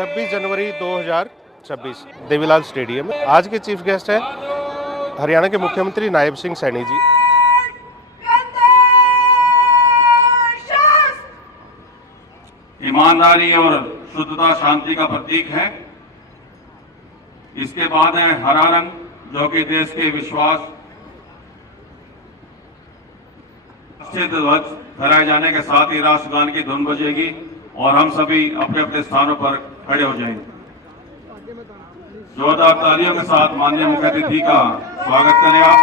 26 जनवरी 2026 Devilal stadium में आज के चीफ गेस्ट हैं हरियाणा के मुख्यमंत्री नायब सिंह सैनी जी। ईमानदारी और शुद्धता शांति का प्रतीक है। इसके बाद है हरा रंग, जो कि देश के विश्वास ध्वज फहराए जाने के साथ ही राष्ट्रगान की धुन बजेगी और हम सभी अपने अपने स्थानों पर खड़े हो जाएंगे। जोरदार तालियों के साथ माननीय मुख्य अतिथि का स्वागत करें आप।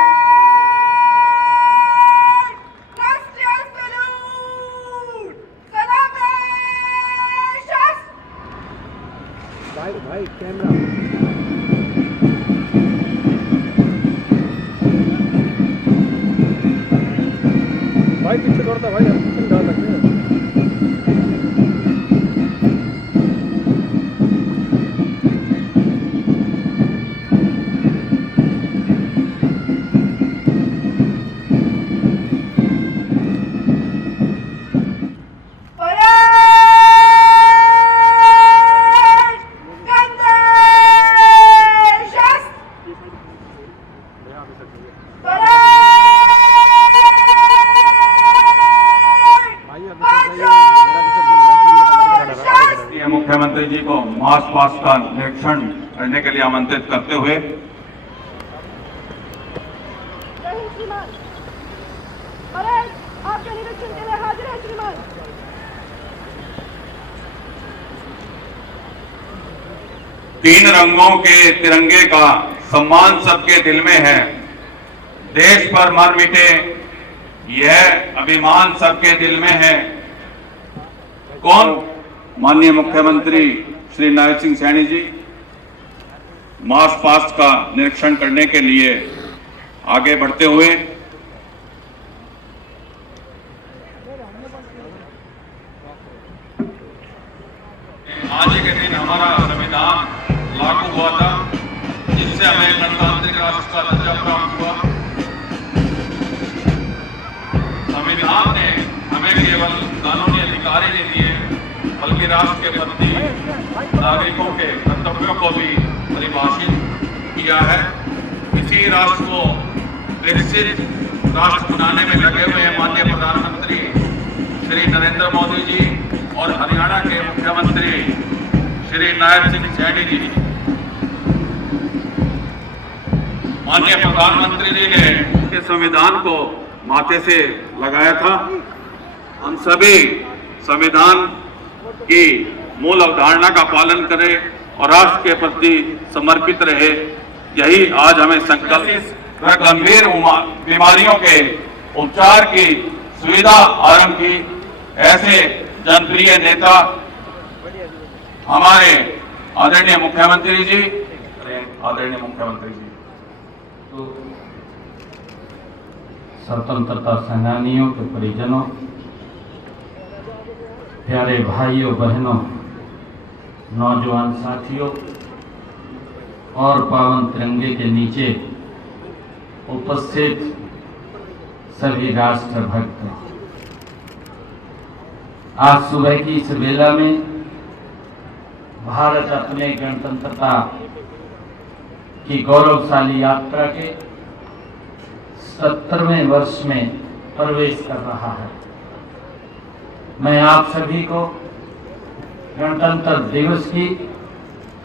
भाई कैमरा भाई पीछे दौड़ता भाई, हम पीछे डाल सकते हैं। मुख्यमंत्री जी को मार्च पास्ट का निरीक्षण करने के लिए आमंत्रित करते हुए आपके निरीक्षण के लिए हाजिर है श्रीमान। तीन रंगों के तिरंगे का सम्मान सबके दिल में है। देश पर मर मिटे यह अभिमान सबके दिल में है। कौन? माननीय मुख्यमंत्री श्री नायब सिंह सैनी जी मार्च पास्ट का निरीक्षण करने के लिए आगे बढ़ते हुए आज के दिन हमारा संविधान लागू हुआ था, जिससे हमें गणतांत्रिक राष्ट्र का दर्जा प्राप्त हुआ। संविधान ने हमें केवल कानूनी अधिकार ही नहीं दिए, बल्कि राष्ट्र के प्रति नागरिकों के कर्तव्यों को भी परिभाषित किया है। इसी राष्ट्र को विकसित राष्ट्र बनाने में लगे हुए माननीय प्रधानमंत्री श्री नरेंद्र मोदी जी और हरियाणा के मुख्यमंत्री श्री नायब सिंह सैनी जी, माननीय प्रधानमंत्री जी ने के संविधान को माथे से लगाया था। हम सभी संविधान की मूल अवधारणा का पालन करें और राष्ट्र के प्रति समर्पित रहे, यही आज हमें संकल्प गंभीर बीमारियों के उपचार की सुविधा आरंभ की। ऐसे जनप्रिय नेता हमारे आदरणीय मुख्यमंत्री जी, तो स्वतंत्रता सेनानियों के परिजनों, प्यारे भाइयों बहनों, नौजवान साथियों और पावन तिरंगे के नीचे उपस्थित सभी राष्ट्र भक्त, आज सुबह की इस बेला में भारत अपने गणतंत्रता की गौरवशाली यात्रा के 70वें वर्ष में प्रवेश कर रहा है। मैं आप सभी को गणतंत्र दिवस की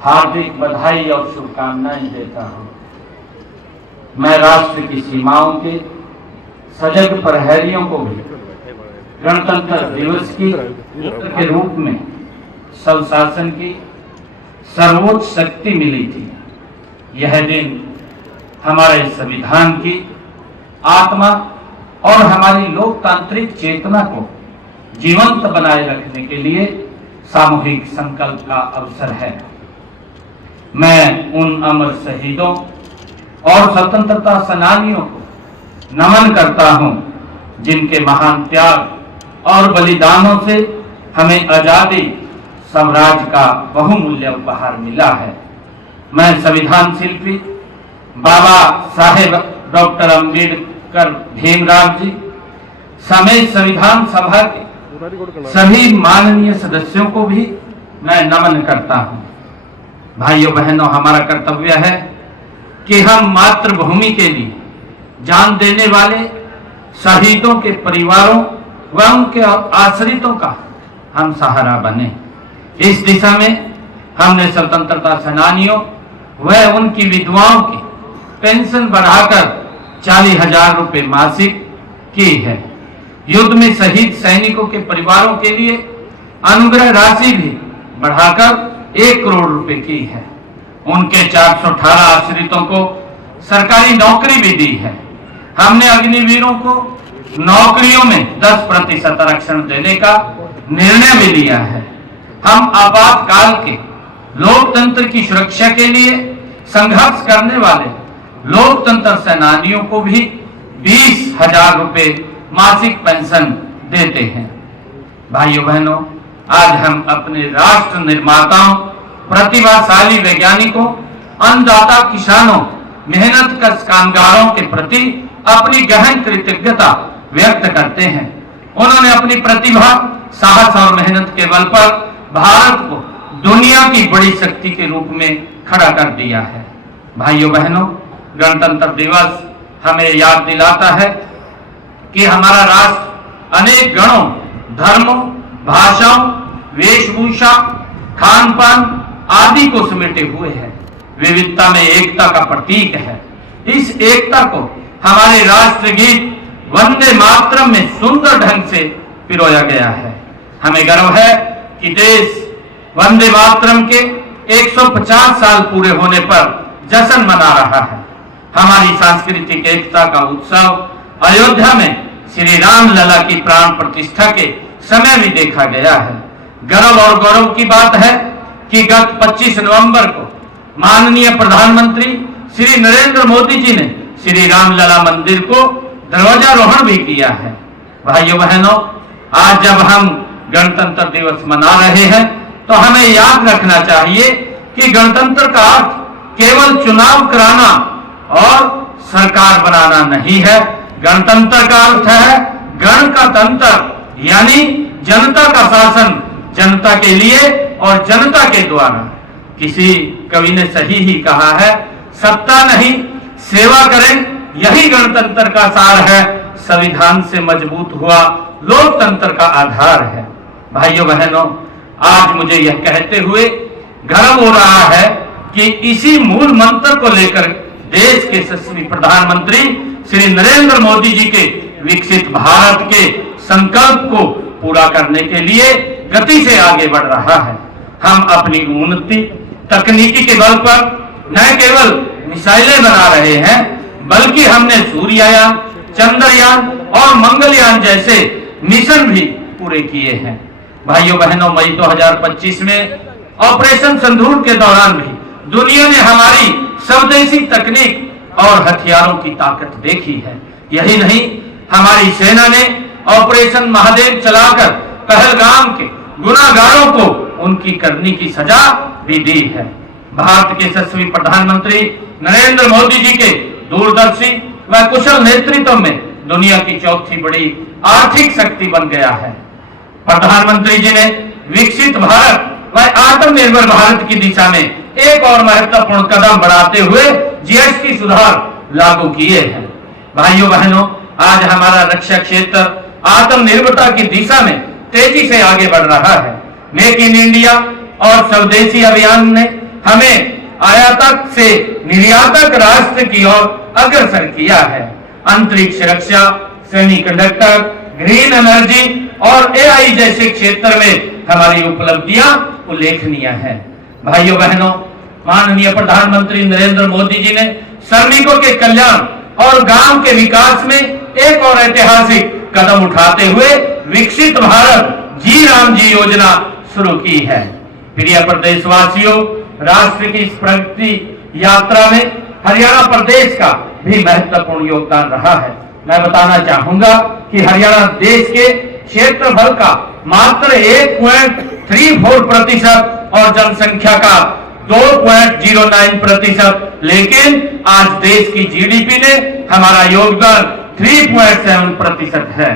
हार्दिक बधाई और शुभकामनाएं देता हूं। मैं राष्ट्र की सीमाओं के सजग प्रहरियों को भी गणतंत्र दिवस की के रूप में स्वशासन की सर्वोच्च शक्ति मिली थी। यह दिन हमारे संविधान की आत्मा और हमारी लोकतांत्रिक चेतना को जीवंत बनाए रखने के लिए सामूहिक संकल्प का अवसर है। मैं उन अमर शहीदों और स्वतंत्रता सेनानियों को नमन करता हूं, जिनके महान त्याग और बलिदानों से हमें आजादी स्वराज का बहुमूल्य उपहार मिला है। मैं संविधान शिल्पी बाबा साहेब डॉक्टर अम्बेडकर भीमराव जी समेत संविधान सभा के सभी माननीय सदस्यों को भी मैं नमन करता हूं। भाइयों बहनों, हमारा कर्तव्य है कि हम मातृभूमि के लिए जान देने वाले शहीदों के परिवारों व उनके आश्रितों का हम सहारा बने। इस दिशा में हमने स्वतंत्रता सेनानियों व उनकी विधवाओं की पेंशन बढ़ाकर 40,000 रुपए मासिक की है। युद्ध में शहीद सैनिकों के परिवारों के लिए अनुग्रह राशि भी बढ़ाकर 1 करोड़ रुपए की है। उनके 418 आश्रितों को सरकारी नौकरी भी दी है। हमने अग्निवीरों को नौकरियों में 10% आरक्षण देने का निर्णय भी लिया है। हम आपातकाल के लोकतंत्र की सुरक्षा के लिए संघर्ष करने वाले लोकतंत्र सेनानियों को भी 20,000 रुपए मासिक पेंशन देते हैं। भाइयों बहनों, आज हम अपने राष्ट्र निर्माताओं, प्रतिभाशाली वैज्ञानिकों, अन्नदाता किसानों, मेहनतकश कामगारों के प्रति अपनी गहन कृतज्ञता व्यक्त करते हैं। उन्होंने अपनी प्रतिभा, साहस और मेहनत के बल पर भारत को दुनिया की बड़ी शक्ति के रूप में खड़ा कर दिया है। भाइयों बहनों, गणतंत्र दिवस हमें याद दिलाता है कि हमारा राष्ट्र अनेक गणों, धर्मों, भाषाओं, वेशभूषा, खान पान आदि को समेटे हुए है। विविधता में एकता का प्रतीक है। इस एकता को हमारे राष्ट्रगीत वंदे मातरम में सुंदर ढंग से पिरोया गया है। हमें गर्व है कि देश वंदे मातरम के 150 साल पूरे होने पर जश्न मना रहा है। हमारी सांस्कृतिक एकता का उत्सव अयोध्या में श्री राम लला की प्राण प्रतिष्ठा के समय भी देखा गया है। गर्व और गौरव की बात है कि गत 25 नवंबर को माननीय प्रधानमंत्री श्री नरेंद्र मोदी जी ने श्री रामलला मंदिर को ध्वजारोहण भी किया है। भाइयों बहनों, आज जब हम गणतंत्र दिवस मना रहे हैं तो हमें याद रखना चाहिए कि गणतंत्र का अर्थ केवल चुनाव कराना और सरकार बनाना नहीं है। गणतंत्र का अर्थ है गण का तंत्र, यानी जनता का शासन जनता के लिए और जनता के द्वारा। किसी कवि ने सही ही कहा है, सत्ता नहीं सेवा करें, यही गणतंत्र का सार है। संविधान से मजबूत हुआ लोकतंत्र का आधार है। भाइयों बहनों, आज मुझे यह कहते हुए गर्व हो रहा है कि इसी मूल मंत्र को लेकर देश के यशस्वी प्रधानमंत्री श्री नरेंद्र मोदी जी के विकसित भारत के संकल्प को पूरा करने के लिए गति से आगे बढ़ रहा है। हम अपनी उन्नति तकनीकी के बल पर न केवल मिसाइलें बना रहे हैं, बल्कि हमने सूर्ययान, चंद्रयान और मंगलयान जैसे मिशन भी पूरे किए हैं। भाइयों बहनों, मई 2025 में ऑपरेशन सिंदूर के दौरान भी दुनिया ने हमारी स्वदेशी तकनीक और हथियारों की ताकत देखी है। यही नहीं, हमारी सेना ने ऑपरेशन महादेव चलाकर पहलगाम के गुनाहगारों को उनकी करनी की सजा भी दी है। भारत के यशस्वी प्रधानमंत्री नरेंद्र मोदी जी के दूरदर्शी व कुशल नेतृत्व में दुनिया की चौथी बड़ी आर्थिक शक्ति बन गया है। प्रधानमंत्री जी ने विकसित भारत व आत्मनिर्भर भारत की दिशा में एक और महत्वपूर्ण कदम बढ़ाते हुए जीएसटी सुधार लागू किए हैं। भाइयों बहनों, आज हमारा रक्षा क्षेत्र आत्मनिर्भरता की दिशा में तेजी से आगे बढ़ रहा है। मेक इन इंडिया और स्वदेशी अभियान ने हमें आयातक से निर्यातक राष्ट्र की ओर अग्रसर किया है। अंतरिक्ष रक्षा, सेमीकंडक्टर, ग्रीन एनर्जी और एआई जैसे क्षेत्र में हमारी उपलब्धियां उल्लेखनीय हैं। भाइयों बहनों, माननीय प्रधानमंत्री नरेंद्र मोदी जी ने श्रमिकों के कल्याण और गांव के विकास में एक और ऐतिहासिक कदम उठाते हुए विकसित भारत जी राम जी योजना शुरू की है। प्रिय प्रदेशवासियों, राष्ट्र की इस प्रगति यात्रा में हरियाणा प्रदेश का भी महत्वपूर्ण योगदान रहा है। मैं बताना चाहूंगा कि हरियाणा देश के क्षेत्रफल का मात्र 1.34% और जनसंख्या का 2.09%, लेकिन आज देश की जीडीपी ने हमारा योगदान 3.7% है।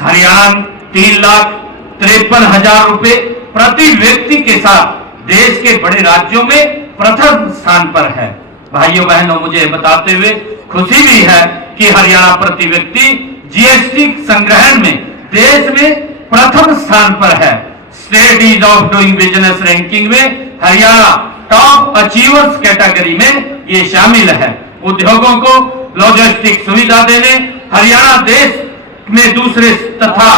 हरियाणा 3,53,000 रुपए प्रति व्यक्ति के साथ देश के बड़े राज्यों में प्रथम स्थान पर है। भाइयों बहनों, मुझे बताते हुए खुशी भी है कि हरियाणा प्रति व्यक्ति जीएसटी संग्रहण में देश में प्रथम स्थान पर है। State ease of doing business ranking में हरियाणा टॉप अचीवर्स कैटेगरी में ये शामिल है। उद्योगों को लॉजिस्टिक सुविधा देने हरियाणा देश में दूसरे तथा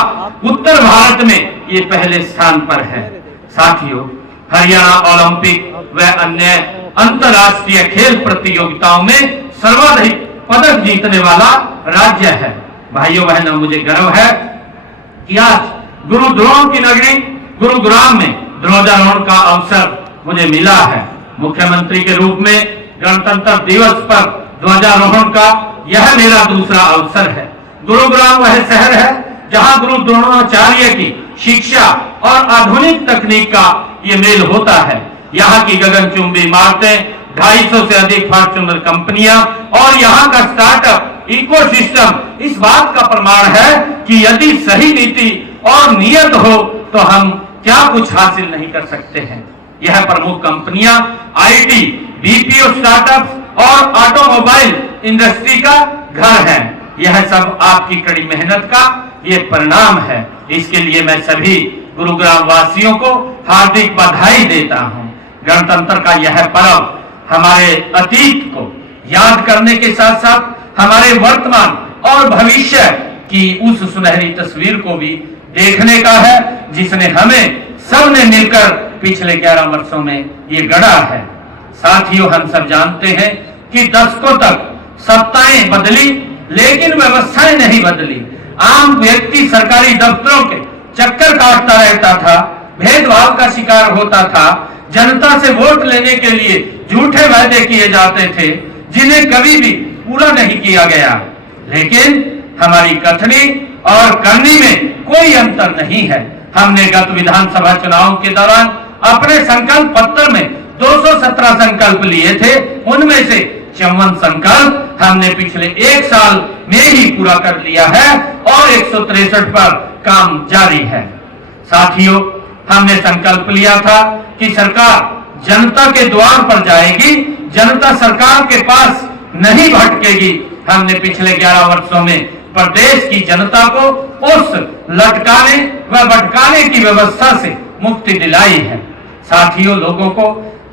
उत्तर भारत में ये पहले स्थान पर है। साथियों, हरियाणा ओलंपिक व अन्य अंतर्राष्ट्रीय खेल प्रतियोगिताओं में सर्वाधिक पदक जीतने वाला राज्य है। भाइयों बहनों, मुझे गर्व है कि आज गुरु द्रोण की नगरी गुरुग्राम में ध्वजारोहण का अवसर मुझे मिला है। मुख्यमंत्री के रूप में गणतंत्र दिवस पर ध्वजारोहण का यह मेरा दूसरा अवसर है। गुरुग्राम वह शहर है जहां गुरु द्रोणाचार्य की शिक्षा और आधुनिक तकनीक का ये मेल होता है। यहाँ की गगनचुंबी इमारतें, 250 से अधिक फॉर्च्यूनर कंपनियां और यहाँ का स्टार्टअप इकोसिस्टम इस बात का प्रमाण है कि यदि सही नीति और नियत हो तो हम क्या कुछ हासिल नहीं कर सकते हैं। यह प्रमुख कंपनियां आईटी, बीपीओ स्टार्टअप्स और ऑटोमोबाइल इंडस्ट्री का घर है। यह सब आपकी कड़ी मेहनत का ये परिणाम है। इसके लिए मैं सभी गुरुग्राम वासियों को हार्दिक बधाई देता हूं। गणतंत्र का यह पर्व हमारे अतीत को याद करने के साथ साथ हमारे वर्तमान और भविष्य की उस सुनहरी तस्वीर को भी देखने का है जिसने हमें सबने मिलकर पिछले 11 वर्षों में ये गढ़ा है। साथियों, हम सब जानते हैं कि दशकों तक सत्ताएं बदली लेकिन व्यवस्थाएं नहीं बदली। आम व्यक्ति सरकारी दफ्तरों के चक्कर काटता रहता था, भेदभाव का शिकार होता था, जनता से वोट लेने के लिए झूठे वादे किए जाते थे जिन्हें कभी भी पूरा नहीं किया गया। लेकिन हमारी कथनी और करनी में कोई अंतर नहीं है। हमने गत विधानसभा चुनाव के दौरान अपने संकल्प पत्र में 217 संकल्प लिए थे। उनमें से 54 संकल्प हमने पिछले 1 साल में ही पूरा कर लिया है और 163 पर काम जारी है। साथियों, हमने संकल्प लिया था कि सरकार जनता के द्वार पर जाएगी, जनता सरकार के पास नहीं भटकेगी। हमने पिछले 11 वर्षों में प्रदेश की जनता को उस लटकाने व भटकाने की व्यवस्था से मुक्ति दिलाई है। साथियों, लोगों को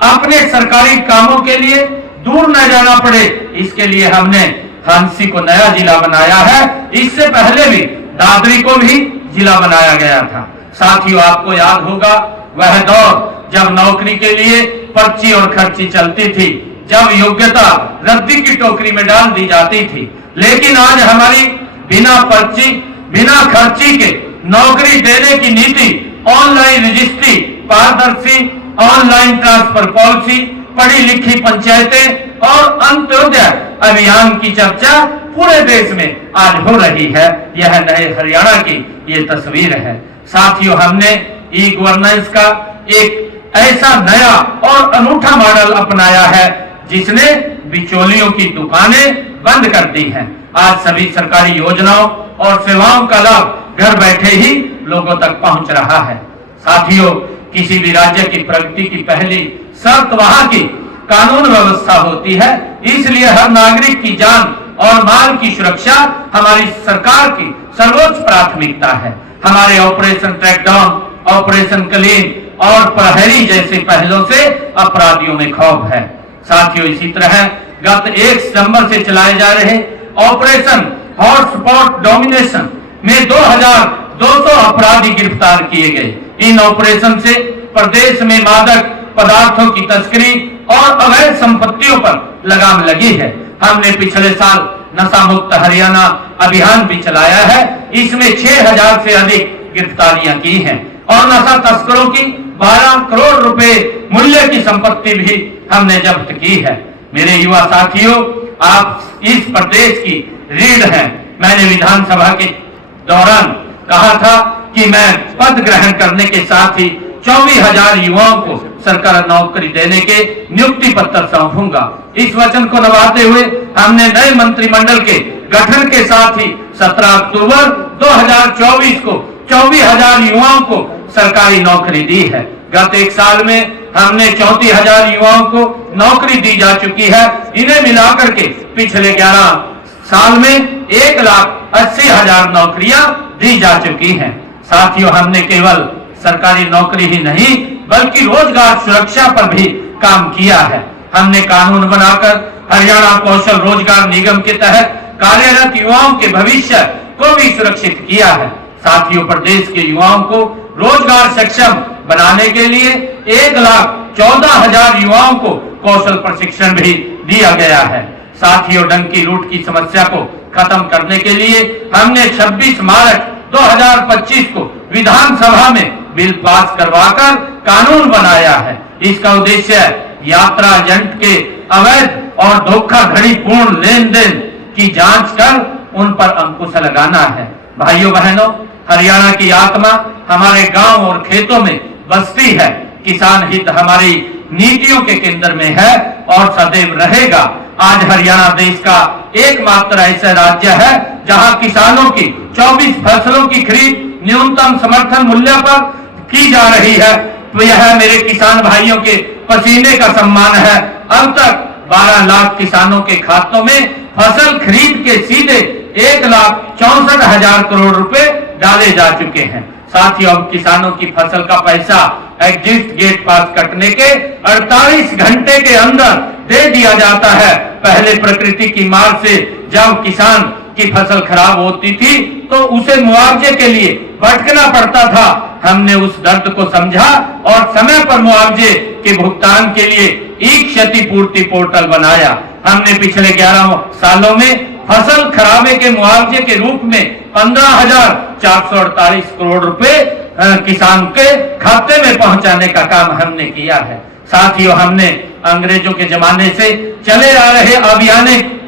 अपने सरकारी कामों के लिए दूर न जाना पड़े, इसके लिए हमने हांसी को नया जिला बनाया है। इससे पहले भी दादरी को भी जिला बनाया गया था। साथियों, आपको याद होगा वह दौर जब नौकरी के लिए पर्ची और खर्ची चलती थी, जब योग्यता रद्दी की टोकरी में डाल दी जाती थी। लेकिन आज हमारी बिना पर्ची बिना खर्ची के नौकरी देने की नीति, ऑनलाइन रजिस्ट्री, पारदर्शी ऑनलाइन ट्रांसफर पॉलिसी, पढ़ी लिखी पंचायतें और अंत्योदय अभियान की चर्चा पूरे देश में आज हो रही है। यह नए हरियाणा की ये तस्वीर है। साथियों, हमने ई गवर्नेंस का एक ऐसा नया और अनूठा मॉडल अपनाया है जिसने बिचौलियों की दुकानें बंद कर दी हैं। आज सभी सरकारी योजनाओं और सेवाओं का लाभ घर बैठे ही लोगों तक पहुंच रहा है। साथियों, किसी भी राज्य की प्रगति की पहली शर्त वहां की कानून व्यवस्था होती है। इसलिए हर नागरिक की जान और माल की सुरक्षा हमारी सरकार की सर्वोच्च प्राथमिकता है। हमारे ऑपरेशन ट्रैकडाउन, ऑपरेशन क्लीन और प्रहरी जैसे पहलों से अपराधियों में खौफ है। साथियों, इसी तरह गत 1 सितंबर से चलाए जा रहे ऑपरेशन हॉटस्पॉट डोमिनेशन में 2200 अपराधी गिरफ्तार किए गए। इन ऑपरेशन से प्रदेश में मादक पदार्थों की तस्करी और अवैध संपत्तियों पर लगाम लगी है। हमने पिछले साल नशा मुक्त हरियाणा अभियान भी चलाया है। इसमें 6000 से अधिक गिरफ्तारियां की हैं और नशा तस्करों की 12 करोड़ रुपए मूल्य की संपत्ति भी हमने जब्त की है। मेरे युवा साथियों, आप इस प्रदेश की रीढ़ हैं। मैंने विधानसभा के दौरान कहा था कि मैं पद ग्रहण करने के साथ ही 24,000 युवाओं को सरकार नौकरी देने के नियुक्ति पत्र सौंपूंगा। इस वचन को निभाते हुए हमने नए मंत्रिमंडल के गठन के साथ ही 17 अक्टूबर 2024 को 24,000 युवाओं को सरकारी नौकरी दी है। गत एक साल में हमने 34,000 युवाओं को नौकरी दी जा चुकी है। इन्हें मिलाकर के पिछले 11 साल में 1,80,000 नौकरियां दी जा चुकी हैं। साथियों, हमने केवल सरकारी नौकरी ही नहीं बल्कि रोजगार सुरक्षा पर भी काम किया है। हमने कानून बनाकर हरियाणा कौशल रोजगार निगम के तहत कार्यरत युवाओं के भविष्य को भी सुरक्षित किया है। साथियों, प्रदेश के युवाओं को रोजगार सक्षम बनाने के लिए 1,14,000 युवाओं को कौशल प्रशिक्षण भी दिया गया है। साथियों, डंकी लूट की समस्या को खत्म करने के लिए हमने 26 मार्च 2025 को विधानसभा में बिल पास करवाकर कानून बनाया है। इसका उद्देश्य यात्रा एजेंट के अवैध और धोखाधड़ी पूर्ण लेन देन की जांच कर उन पर अंकुश लगाना है। भाइयों बहनों, हरियाणा की आत्मा हमारे गांव और खेतों में बसती है। किसान हित हमारी नीतियों के केंद्र में है और सदैव रहेगा। आज हरियाणा देश का एकमात्र ऐसा राज्य है जहां किसानों की 24 फसलों की खरीद न्यूनतम समर्थन मूल्य पर की जा रही है। तो यह मेरे किसान भाइयों के पसीने का सम्मान है। अब तक 12 लाख किसानों के खातों में फसल खरीद के सीधे 1,64,000 करोड़ रुपए डाले जा चुके हैं। साथियों, अब किसानों की फसल का पैसा एग्जिट गेट पास कटने के 48 घंटे के अंदर दे दिया जाता है। पहले प्रकृति की मार से जब किसान की फसल खराब होती थी तो उसे मुआवजे के लिए भटकना पड़ता था। हमने उस दर्द को समझा और समय पर मुआवजे के भुगतान के लिए ई क्षतिपूर्ति पोर्टल बनाया। हमने पिछले 11 सालों में फसल खराबे के मुआवजे के रूप में 15,448 करोड़ रुपए किसान के खाते में पहुंचाने का काम हमने किया है। साथियों, हमने अंग्रेजों के जमाने से चले आ रहे अभियान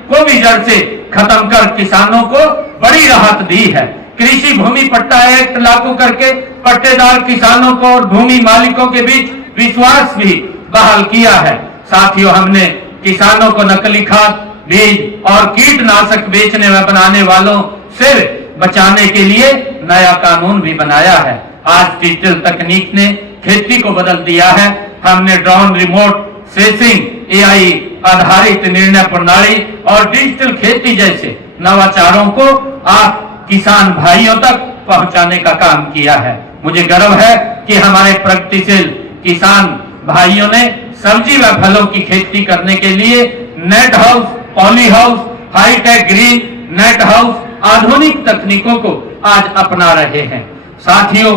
को भी जड़ से खत्म कर किसानों को बड़ी राहत दी है। कृषि भूमि पट्टा एक्ट लागू करके पट्टेदार किसानों को और भूमि मालिकों के बीच विश्वास भी बहाल किया है। साथियों, हमने किसानों को नकली खाद, बीज और कीटनाशक बेचने व बनाने वालों से बचाने के लिए नया कानून भी बनाया है। आज डिजिटल तकनीक ने खेती को बदल दिया है। हमने ड्रोन, रिमोट सेंसिंग, AI आधारित निर्णय प्रणाली और डिजिटल खेती जैसे नवाचारों को आप किसान भाइयों तक पहुंचाने का काम किया है। मुझे गर्व है कि हमारे प्रगतिशील किसान भाइयों ने सब्जी व फलों की खेती करने के लिए net house, poly house, high tech green net house आधुनिक तकनीकों को आज अपना रहे हैं। साथियों,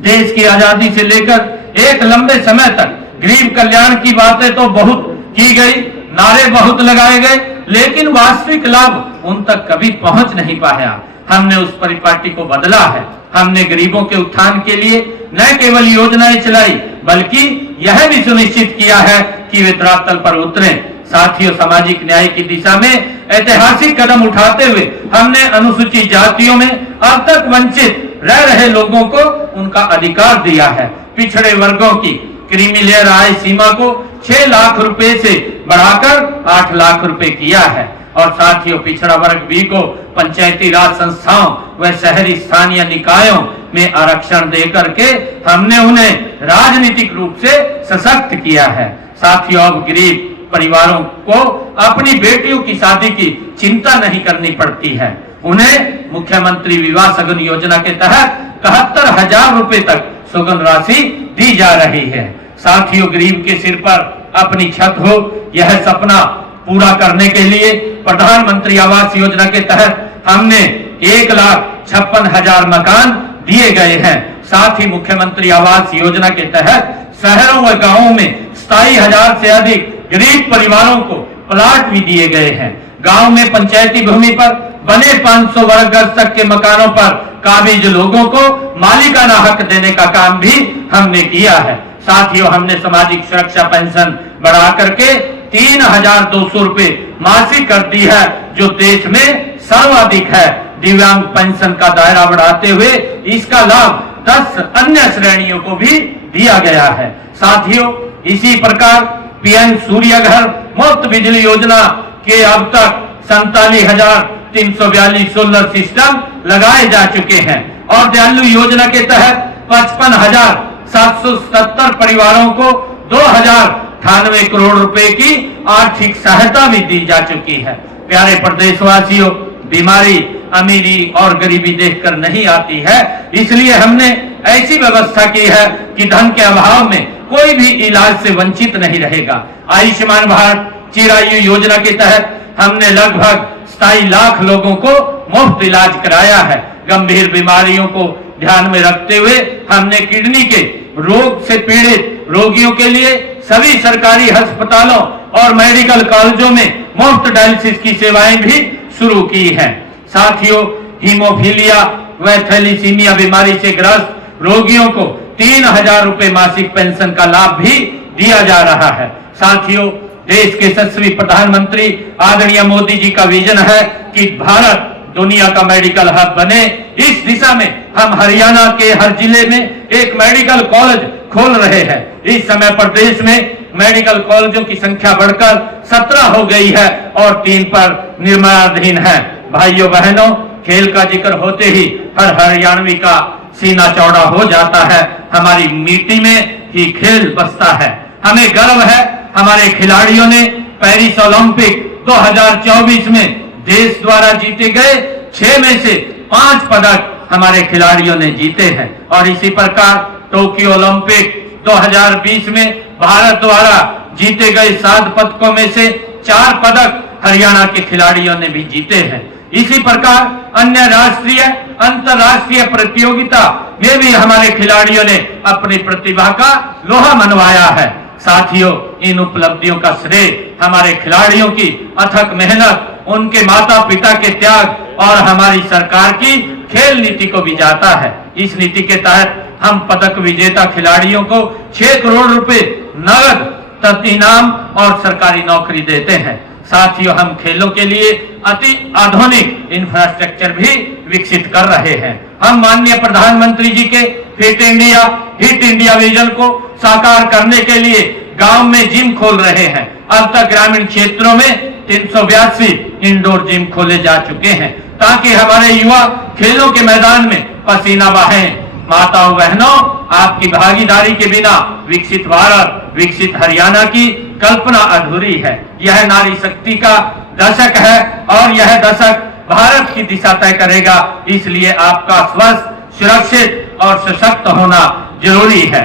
देश की आजादी से लेकर एक लंबे समय तक गरीब कल्याण की बातें तो बहुत की गई, नारे बहुत लगाए गए, लेकिन वास्तविक लाभ उन तक कभी पहुंच नहीं पाया। हमने उस परिपाटी को बदला है। हमने गरीबों के उत्थान के लिए न केवल योजनाएं चलाई बल्कि यह भी सुनिश्चित किया है कि वे धरातल पर उतरें। साथियों, सामाजिक न्याय की दिशा में ऐतिहासिक कदम उठाते हुए हमने अनुसूचित जातियों में अब तक वंचित रह रहे लोगों को उनका अधिकार दिया है। पिछड़े वर्गों की क्रीमी लेयर आय सीमा को 6 लाख रुपए से बढ़ाकर 8 लाख रुपए किया है। और साथियों, पिछड़ा वर्ग भी को पंचायती राज संस्थाओं व शहरी स्थानीय निकायों में आरक्षण देकर के हमने उन्हें राजनीतिक रूप से सशक्त किया है। साथियों, अब गरीब परिवारों को अपनी बेटियों की शादी की चिंता नहीं करनी पड़ती है। उन्हें मुख्यमंत्री विवाह सगुन योजना के तहत 71,000 रुपए तक सगुन राशि दी जा रही है। साथियों, गरीब के सिर पर अपनी छत हो, यह सपना पूरा करने के लिए प्रधानमंत्री आवास योजना के तहत हमने 1,56,000 मकान दिए गए हैं। साथ ही मुख्यमंत्री आवास योजना के तहत शहरों व गांवों में 27,000 से अधिक गरीब परिवारों को प्लाट भी दिए गए हैं। गांव में पंचायती भूमि पर बने 500 वर्ग गज तक के मकानों पर काबिज लोगों को मालिकाना हक देने का काम भी हमने किया है। साथियों, हमने सामाजिक सुरक्षा पेंशन बढ़ा करके 3,200 रुपए मासिक कर दी है, जो देश में सर्वाधिक है। दिव्यांग पेंशन का दायरा बढ़ाते हुए इसका लाभ 10 अन्य श्रेणियों को भी दिया गया है। साथियों, इसी प्रकार पीएम सूर्य घर मुफ्त बिजली योजना के अब तक 47,342 सोलर सिस्टम लगाए जा चुके हैं और दयालु योजना के तहत 55,770 परिवारों को 2,098 करोड़ रुपए की आर्थिक सहायता भी दी जा चुकी है। प्यारे प्रदेशवासियों, बीमारी अमीरी और गरीबी देखकर नहीं आती है, इसलिए हमने ऐसी व्यवस्था की है कि धन के अभाव में कोई भी इलाज से वंचित नहीं रहेगा। आयुष्मान भारत चिरायु योजना के तहत हमने लगभग 27 लाख लोगों को मुफ्त इलाज कराया है। गंभीर बीमारियों को ध्यान में रखते हुए हमने किडनी के रोग से पीड़ित रोगियों के लिए सभी सरकारी अस्पतालों और मेडिकल कॉलेजों में मुफ्त डायलिसिस की सेवाएं भी शुरू की हैं। साथियों, हीमोफीलिया व थैलीसीमिया बीमारी से ग्रस्त रोगियों को 3,000 रुपए मासिक पेंशन का लाभ भी दिया जा रहा है। साथियों, देश के यशस्वी प्रधानमंत्री आदरणीय मोदी जी का विजन है कि भारत दुनिया का मेडिकल हब बने। इस दिशा में हम हरियाणा के हर जिले में एक मेडिकल कॉलेज खोल रहे हैं। इस समय प्रदेश में मेडिकल कॉलेजों की संख्या बढ़कर 17 हो गई है और 3 पर निर्माणाधीन है। भाइयों बहनों, खेल का जिक्र होते ही हर हरियाणवी का सीना चौड़ा हो जाता है। हमारी मिट्टी में ही खेल बसता है। हमें गर्व है, हमारे खिलाड़ियों ने पेरिस ओलंपिक 2024 में देश द्वारा जीते गए 6 में से 5 पदक हमारे खिलाड़ियों ने जीते हैं। और इसी प्रकार टोक्यो ओलंपिक 2020 में भारत द्वारा जीते गए 7 पदकों में से 4 पदक हरियाणा के खिलाड़ियों ने भी जीते हैं। इसी प्रकार अन्य राष्ट्रीय अंतर्राष्ट्रीय प्रतियोगिता में भी हमारे खिलाड़ियों ने अपनी प्रतिभा का लोहा मनवाया है। साथियों, इन उपलब्धियों का श्रेय हमारे खिलाड़ियों की अथक मेहनत, उनके माता पिता के त्याग और हमारी सरकार की खेल नीति को भी जाता है। इस नीति के तहत हम पदक विजेता खिलाड़ियों को 6 करोड़ रुपए नगद इनाम और सरकारी नौकरी देते हैं। साथियों, हम खेलों के लिए अति आधुनिक इंफ्रास्ट्रक्चर भी विकसित कर रहे हैं। हम माननीय प्रधानमंत्री जी के fit India hit India vision को साकार करने के लिए गांव में जिम खोल रहे हैं। अब तक ग्रामीण क्षेत्रों में 382 इंडोर जिम खोले जा चुके हैं ताकि हमारे युवा खेलों के मैदान में पसीना बहाएं। माताओं बहनों, आपकी भागीदारी के बिना विकसित भारत विकसित हरियाणा की कल्पना अधूरी है। यह नारी शक्ति का दशक है और यह दशक भारत की दिशा तय करेगा। इसलिए आपका स्वस्थ, सुरक्षित और सशक्त होना जरूरी है।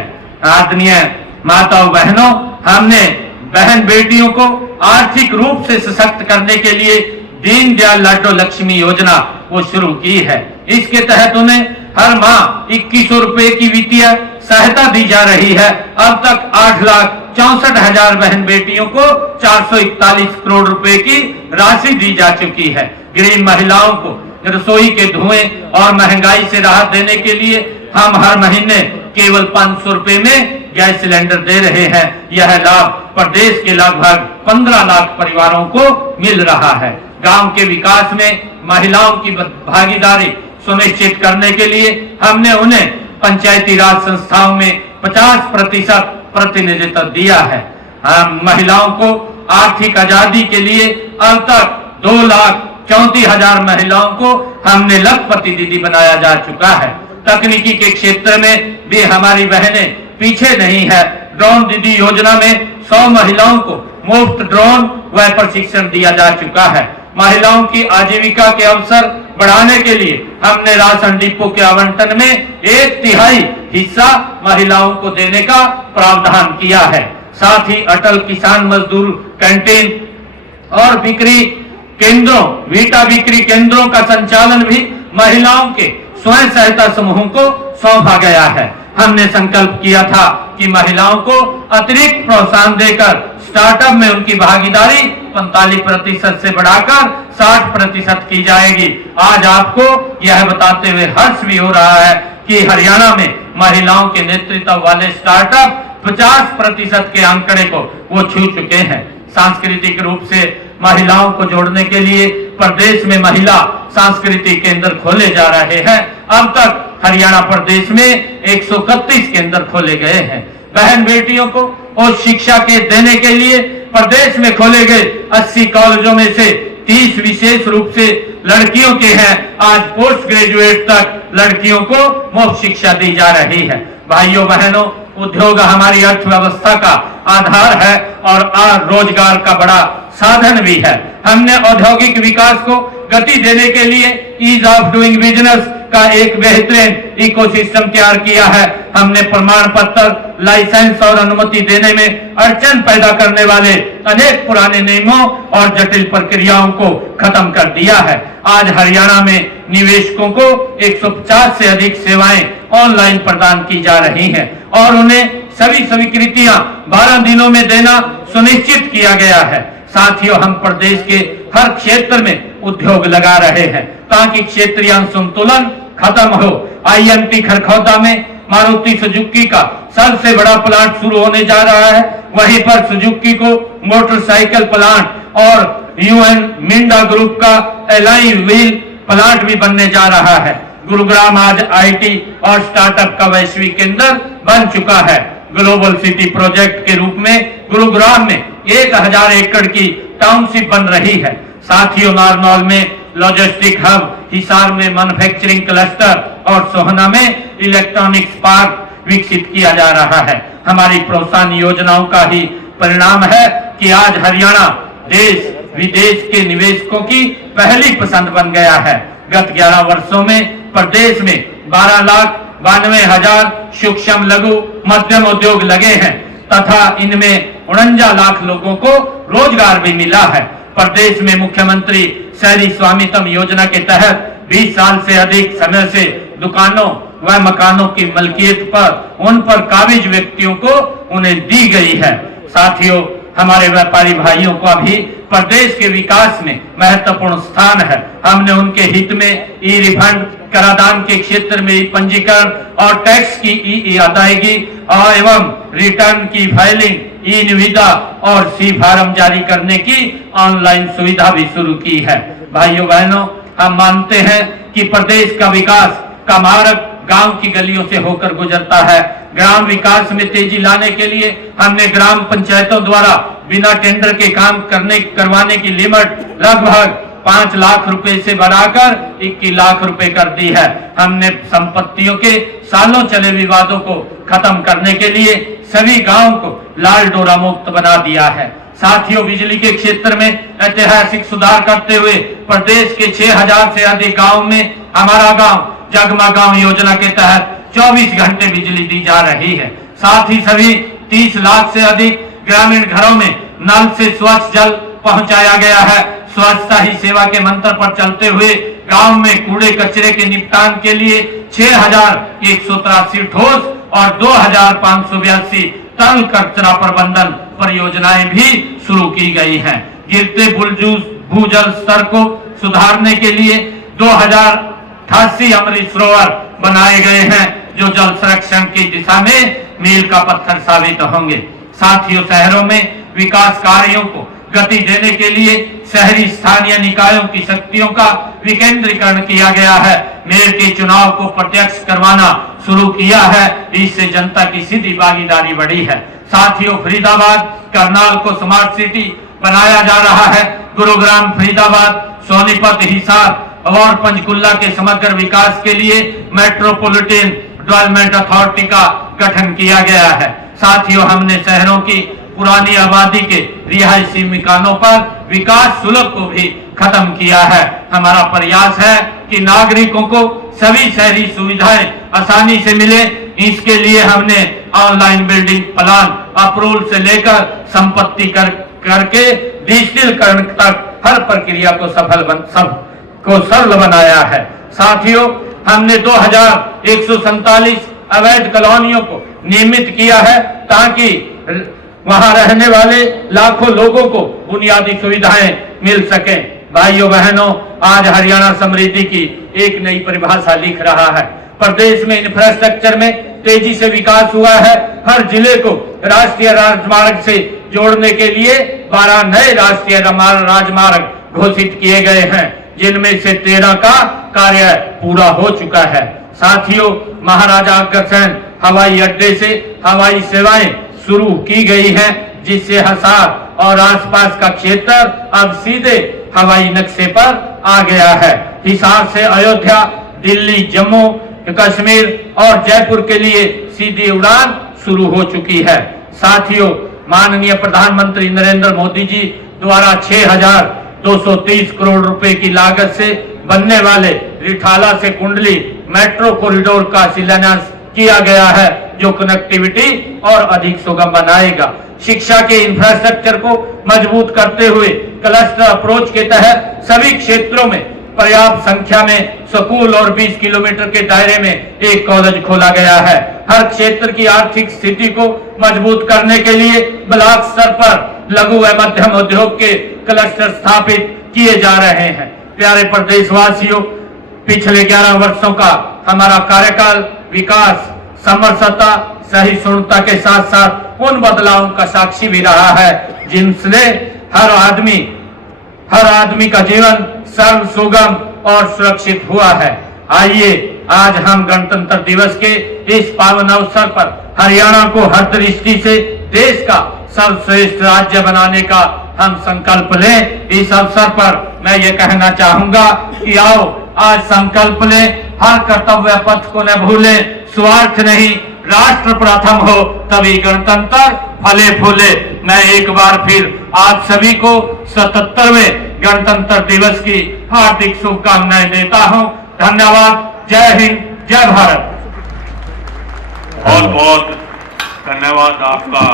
आदरणीय माताओं बहनों, हमने बहन बेटियों को आर्थिक रूप से सशक्त करने के लिए दीनदयाल लाडो लक्ष्मी योजना को शुरू की है। इसके तहत उन्हें हर माह 2100 रुपए की वित्तीय सहायता दी जा रही है। अब तक 8,64,000 बहन बेटियों को 441 करोड़ रुपए की राशि दी जा चुकी है। गरीब महिलाओं को रसोई के धुएं और महंगाई से राहत देने के लिए हम हर महीने केवल 500 रुपए में गैस सिलेंडर दे रहे हैं। यह लाभ प्रदेश के लगभग 15 लाख परिवारों को मिल रहा है। गांव के विकास में महिलाओं की भागीदारी सुनिश्चित करने के लिए हमने उन्हें पंचायती राज संस्थाओं में 50% प्रतिनिधित्व दिया है। हम महिलाओं को आर्थिक आजादी के लिए अब तक 2,34,000 महिलाओं को हमने लखपति दीदी बनाया जा चुका है। तकनीकी के क्षेत्र में भी हमारी बहनें पीछे नहीं है। ड्रोन दीदी योजना में 100 महिलाओं को मुफ्त ड्रोन व प्रशिक्षण दिया जा चुका है। महिलाओं की आजीविका के अवसर बढ़ाने के लिए हमने राशन डिपो के आवंटन में 1/3 हिस्सा महिलाओं को देने का प्रावधान किया है। साथ ही अटल किसान मजदूर कैंटीन और बिक्री केंद्रों, वीटा बिक्री केंद्रों का संचालन भी महिलाओं के स्वयं सहायता समूहों को सौंपा गया है। हमने संकल्प किया था कि महिलाओं को अतिरिक्त प्रोत्साहन देकर स्टार्टअप में उनकी भागीदारी 45% से बढ़ाकर 60% की जाएगी। आज आपको यह बताते हुए हर्ष भी हो रहा है कि हरियाणा में महिलाओं के नेतृत्व वाले स्टार्टअप 50% के आंकड़े को वो छू चुके हैं। सांस्कृतिक रूप से महिलाओं को जोड़ने के लिए प्रदेश में महिला सांस्कृतिक केंद्र खोले जा रहे हैं। अब तक हरियाणा प्रदेश में 131 केंद्र खोले गए हैं। बहन बेटियों को और शिक्षा के देने के लिए प्रदेश में खोले गए 80 कॉलेजों में से 30 विशेष रूप से लड़कियों के हैं, आज पोस्ट ग्रेजुएट तक लड़कियों को मुफ्त शिक्षा दी जा रही है। भाइयों बहनों, उद्योग हमारी अर्थव्यवस्था का आधार है और रोजगार का बड़ा साधन भी है। हमने औद्योगिक विकास को गति देने के लिए ईज ऑफ डूइंग बिजनेस का एक बेहतरीन इकोसिस्टम तैयार किया है। हमने प्रमाण पत्र, लाइसेंस और अनुमति देने में अड़चन पैदा करने वाले अनेक पुराने नियमों और जटिल प्रक्रियाओं को खत्म कर दिया है। आज हरियाणा में निवेशकों को 150 से अधिक सेवाएं ऑनलाइन प्रदान की जा रही हैं और उन्हें सभी स्वीकृतियां 12 दिनों में देना सुनिश्चित किया गया है। साथियों, हम प्रदेश के हर क्षेत्र में उद्योग लगा रहे हैं ताकि क्षेत्रीय संतुलन खत्म हो। आईएमपी खरखौदा में मारुति सुजुकी का सबसे बड़ा प्लांट शुरू होने जा रहा है। वहीं पर सुजुकी को मोटरसाइकिल प्लांट और यूएन मिंडा ग्रुप का एलाई व्हील प्लांट भी बनने जा रहा है। गुरुग्राम आज आईटी और स्टार्टअप का वैश्विक केंद्र बन चुका है। ग्लोबल सिटी प्रोजेक्ट के रूप में गुरुग्राम में 1000 एकड़ की टाउनशिप बन रही है। साथियों, नारनौल में लॉजिस्टिक हब, हिसार में मैन्युफैक्चरिंग क्लस्टर और सोहना में इलेक्ट्रॉनिक्स पार्क विकसित किया जा रहा है। हमारी प्रोत्साहन योजनाओं का ही परिणाम है कि आज हरियाणा देश विदेश के निवेशकों की पहली पसंद बन गया है। गत 11 वर्षों में प्रदेश में 12,92,000 सूक्ष्म लघु मध्यम उद्योग लगे हैं तथा इनमें 49 लाख लोगों को रोजगार भी मिला है। प्रदेश में मुख्यमंत्री शहरी स्वामित्व योजना के तहत 20 साल से अधिक समय से दुकानों व मकानों की मलकियत पर उन पर काबिज व्यक्तियों को उन्हें दी गई है। साथियों, हमारे व्यापारी भाइयों का भी प्रदेश के विकास में महत्वपूर्ण स्थान है। हमने उनके हित में ई रिफंड, कराधान के क्षेत्र में ई पंजीकरण और टैक्स की ई अदायगी एवं रिटर्न की फाइलिंग, ई निविदा और सी फार्म जारी करने की ऑनलाइन सुविधा भी शुरू की है। भाइयों बहनों, हम मानते हैं कि प्रदेश का विकास का मार्ग गांव की गलियों से होकर गुजरता है। ग्राम विकास में तेजी लाने के लिए हमने ग्राम पंचायतों द्वारा बिना टेंडर के काम करवाने की लिमिट लगभग 5 लाख रुपए से बढ़ाकर 21 लाख रुपए कर दी है। हमने संपत्तियों के सालों चले विवादों को खत्म करने के लिए सभी गांवों को लाल डोरा मुक्त बना दिया है। साथियों, बिजली के क्षेत्र में ऐतिहासिक सुधार करते हुए प्रदेश के 6000 से अधिक गाँव में हमारा गाँव जगमा गाँव योजना के तहत 24 घंटे बिजली दी जा रही है। साथ ही सभी 30 लाख से अधिक ग्रामीण घरों में नल से स्वच्छ जल पहुंचाया गया है। स्वच्छता ही सेवा के मंत्र पर चलते हुए गांव में कूड़े कचरे के निपटान के लिए 6183 ठोस और 2582 तरल कचरा प्रबंधन परियोजनाएं भी शुरू की गई हैं। गिरते भूजल स्तर को सुधारने के लिए 2088 अमृत सरोवर बनाए गए हैं जो जल संरक्षण की दिशा में मील का पत्थर साबित होंगे। साथियों, शहरों में विकास कार्यों को गति देने के लिए शहरी स्थानीय निकायों की शक्तियों का विकेंद्रीकरण किया गया है। मेयर के चुनाव को प्रत्यक्ष करवाना शुरू किया है। इससे जनता की सीधी भागीदारी बढ़ी है। साथियों, फरीदाबाद करनाल को स्मार्ट सिटी बनाया जा रहा है। गुरुग्राम, फरीदाबाद, सोनीपत, हिसार और पंचकुला के समग्र विकास के लिए मेट्रोपॉलिटन डेवलपमेंट अथॉरिटी का गठन किया गया है। साथियों, हमने शहरों की पुरानी आबादी के रिहायशी मकानों पर विकास शुल्क को भी खत्म किया है। हमारा प्रयास है कि नागरिकों को सभी शहरी सुविधाएं आसानी से मिले। इसके लिए हमने ऑनलाइन बिल्डिंग प्लान अप्रूवल से लेकर संपत्ति करके डिजिटलीकरण तक हर प्रक्रिया को सरल बनाया है। साथियों, हमने 2147 अवैध कॉलोनियों को नियमित किया है ताकि वहां रहने वाले लाखों लोगों को बुनियादी सुविधाएं मिल सकें। भाइयों बहनों, आज हरियाणा समृद्धि की एक नई परिभाषा लिख रहा है। प्रदेश में इंफ्रास्ट्रक्चर में तेजी से विकास हुआ है। हर जिले को राष्ट्रीय राजमार्ग से जोड़ने के लिए 12 नए राष्ट्रीय राजमार्ग घोषित किए गए हैं, जिनमें से 13 का कार्य पूरा हो चुका है। साथियों, महाराजा अग्रसेन हवाई अड्डे से हवाई सेवाएं शुरू की गई हैं, जिससे हिसार और आसपास का क्षेत्र अब सीधे हवाई नक्शे पर आ गया है। हिसार से अयोध्या, दिल्ली, जम्मू कश्मीर और जयपुर के लिए सीधी उड़ान शुरू हो चुकी है। साथियों, माननीय प्रधानमंत्री नरेंद्र मोदी जी द्वारा 6,230 करोड़ रुपए की लागत से बनने वाले रिठाला से कुंडली मेट्रो कॉरिडोर का शिलान्यास किया गया है, जो कनेक्टिविटी और अधिक सुगम बनाएगा। शिक्षा के इंफ्रास्ट्रक्चर को मजबूत करते हुए क्लस्टर अप्रोच के तहत सभी क्षेत्रों में पर्याप्त संख्या में स्कूल और 20 किलोमीटर के दायरे में एक कॉलेज खोला गया है। हर क्षेत्र की आर्थिक स्थिति को मजबूत करने के लिए ब्लॉक स्तर पर लघु व मध्यम उद्योग के क्लस्टर स्थापित किए जा रहे हैं। प्यारे प्रदेशवासियों, पिछले 11 वर्षों का हमारा कार्यकाल विकास, समरसता, सहिष्णुता के साथ साथ उन बदलावों का साक्षी भी रहा है जिनसे हर आदमी का जीवन सर्व सुगम और सुरक्षित हुआ है। आइए आज हम गणतंत्र दिवस के इस पावन अवसर पर हरियाणा को हर दृष्टि से देश का सर्वश्रेष्ठ राज्य बनाने का हम संकल्प लें। इस अवसर पर मैं ये कहना चाहूंगा कि आओ आज संकल्प लें, हर कर्तव्य पथ को न भूलें, स्वार्थ नहीं राष्ट्र प्रथम हो, तभी गणतंत्र फले फूले। मैं एक बार फिर आप सभी को 77वें गणतंत्र दिवस की हार्दिक शुभकामनाएं देता हूं। धन्यवाद। जय हिंद, जय भारत। बहुत बहुत धन्यवाद आपका।